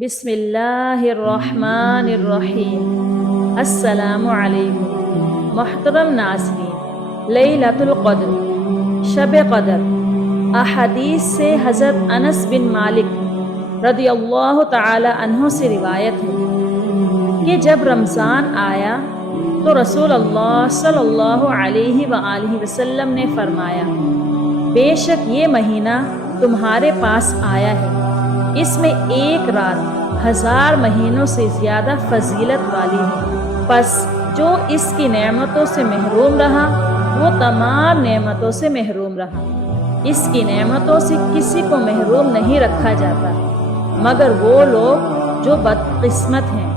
بسم اللہ الرحمن الرحیم۔ السلام علیکم محترم ناظرین، لیلۃ القدر شب قدر احادیث سے حضرت انس بن مالک رضی اللہ تعالی عنہ سے روایت ہے کہ جب رمضان آیا تو رسول اللہ صلی اللہ علیہ وآلہ وسلم نے فرمایا، بے شک یہ مہینہ تمہارے پاس آیا ہے، اس میں ایک رات 1000 مہینوں سے زیادہ فضیلت والی ہے، پس جو اس کی نعمتوں سے محروم رہا وہ تمام نعمتوں سے محروم رہا۔ اس کی نعمتوں سے کسی کو محروم نہیں رکھا جاتا مگر وہ لوگ جو بدقسمت ہیں۔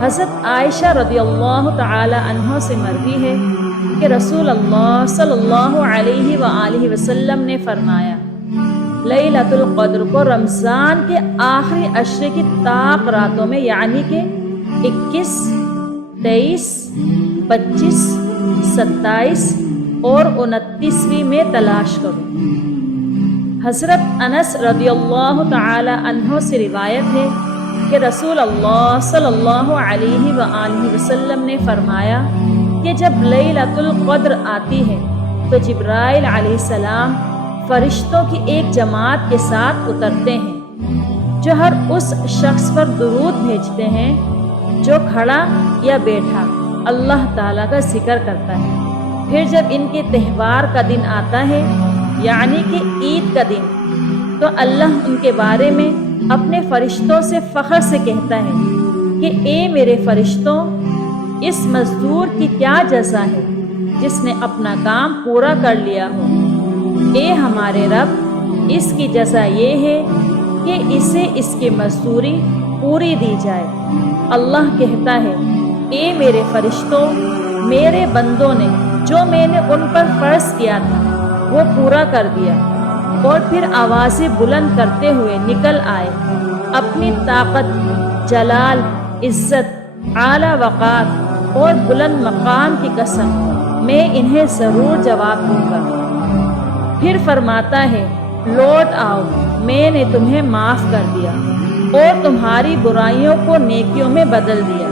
حضرت عائشہ رضی اللہ تعالی عنہ سے مروی ہے کہ رسول اللہ صلی اللہ علیہ وآلہ وسلم نے فرمایا، لیلۃ القدر کو رمضان کے آخری عشرے کی طاق راتوں میں یعنی کہ 21، 23، 25، 27 اور 29ویں میں تلاش کرو۔ حضرت انس رضی اللہ تعالی عنہ سے روایت ہے کہ رسول اللہ صلی اللہ علیہ وآلہ وسلم نے فرمایا کہ جب لیلۃ القدر آتی ہے تو جبرائیل علیہ السلام فرشتوں کی ایک جماعت کے ساتھ اترتے ہیں جو ہر اس شخص پر درود بھیجتے ہیں جو کھڑا یا بیٹھا اللہ تعالیٰ کا ذکر کرتا ہے۔ پھر جب ان کے تہوار کا دن آتا ہے یعنی کہ عید کا دن، تو اللہ ان کے بارے میں اپنے فرشتوں سے فخر سے کہتا ہے کہ اے میرے فرشتوں، اس مزدور کی کیا جزا ہے جس نے اپنا کام پورا کر لیا ہو۔ اے ہمارے رب، اس کی جزا یہ ہے کہ اسے اس کی مزدوری پوری دی جائے۔ اللہ کہتا ہے، اے میرے فرشتوں، میرے بندوں نے جو میں نے ان پر فرض کیا تھا وہ پورا کر دیا، اور پھر آوازیں بلند کرتے ہوئے نکل آئے۔ اپنی طاقت، جلال، عزت، اعلیٰ وقار اور بلند مقام کی قسم، میں انہیں ضرور جواب دوں گا۔ پھر فرماتا ہے، لوٹ آؤ، میں نے تمہیں معاف کر دیا اور تمہاری برائیوں کو نیکیوں میں بدل دیا۔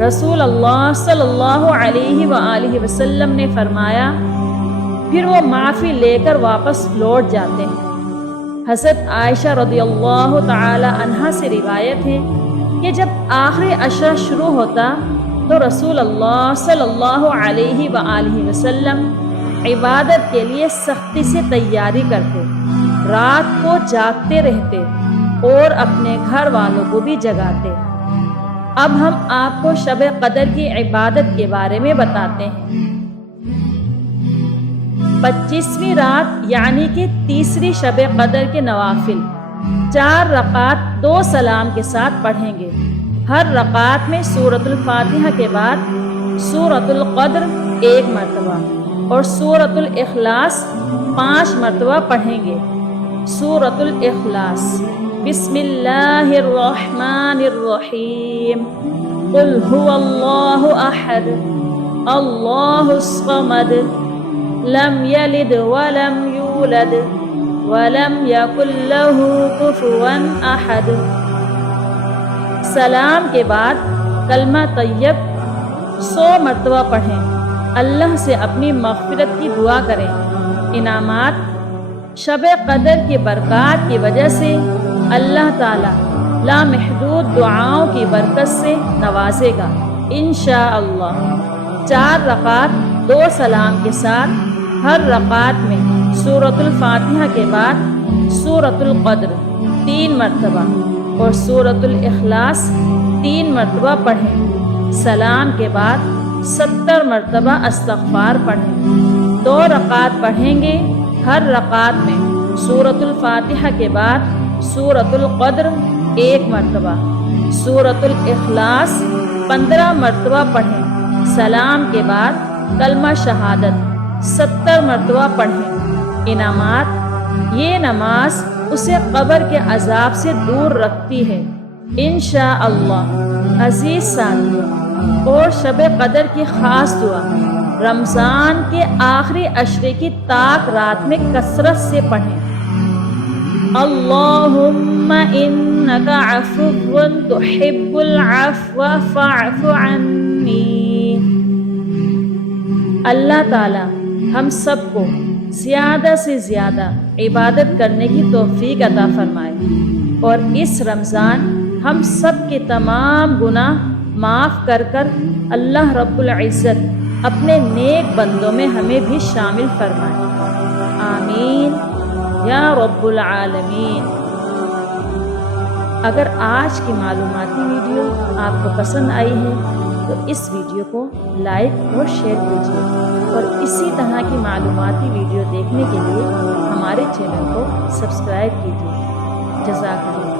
رسول اللہ صلی اللہ علیہ وآلہ وسلم نے فرمایا، پھر وہ معافی لے کر واپس لوٹ جاتے ہیں۔ حضرت عائشہ رضی اللہ تعالی عنہا سے روایت ہے کہ جب آخری عشرہ شروع ہوتا تو رسول اللہ صلی اللہ علیہ وآلہ وسلم عبادت کے لیے سختی سے تیاری کرتے، رات کو جاگتے رہتے اور اپنے گھر والوں کو بھی جگاتے۔ اب ہم آپ کو شب قدر کی عبادت کے بارے میں بتاتے ہیں۔ 25ویں رات یعنی کہ تیسری شب قدر کے نوافل 4 رکعات 2 سلام کے ساتھ پڑھیں گے۔ ہر رکعت میں سورۃ الفاتحہ کے بعد سورۃ القدر 1 مرتبہ اور سورۃ الاخلاص 5 مرتبہ پڑھیں گے۔ سورۃ الاخلاص، بسم اللہ الرحمن الرحیم، قل هو اللہ احد اللہ الصمد لم یلد ولم یولد ولم یکن له کفوا احد۔ سلام کے بعد کلمہ طیب 100 مرتبہ پڑھیں، اللہ سے اپنی مغفرت کی دعا کریں۔ انعامات، شب قدر کی برکات کی وجہ سے اللہ تعالیٰ لامحدود دعاؤں کی برکت سے نوازے گا انشاءاللہ۔ 4 رکعات 2 سلام کے ساتھ ہر رکعت میں سورۃ الفاتحہ کے بعد سورۃ القدر 3 مرتبہ اور سورۃ الاخلاص 3 مرتبہ پڑھیں۔ سلام کے بعد 70 مرتبہ استغفار پڑھیں۔ 2 رکعت پڑھیں گے، ہر رکعت میں سورۃ الفاتحہ کے بعد سورۃ القدر 1 مرتبہ، سورۃ الاخلاص 15 مرتبہ پڑھیں۔ سلام کے بعد کلمہ شہادت 70 مرتبہ پڑھیں۔ انعامات، یہ نماز اسے قبر کے عذاب سے دور رکھتی ہے انشاءاللہ۔ عزیز ساتھیوں، اور شب قدر کی خاص دعا رمضان کے آخری عشرے کی طاق رات میں کثرت سے پڑھیں۔ اللہم إنك عفو تحب العفو فاعف عني۔ اللہ تعالی ہم سب کو زیادہ سے زیادہ عبادت کرنے کی توفیق عطا فرمائے، اور اس رمضان ہم سب کے تمام گناہ معاف کر کر اللہ رب العزت اپنے نیک بندوں میں ہمیں بھی شامل فرمائے، آمین یا رب العالمین۔ اگر آج کی معلوماتی ویڈیو آپ کو پسند آئی ہے تو اس ویڈیو کو لائک اور شیئر کیجیے، اور اسی طرح کی معلوماتی ویڈیو دیکھنے کے لیے ہمارے چینل کو سبسکرائب کیجیے۔ جزاک اللہ۔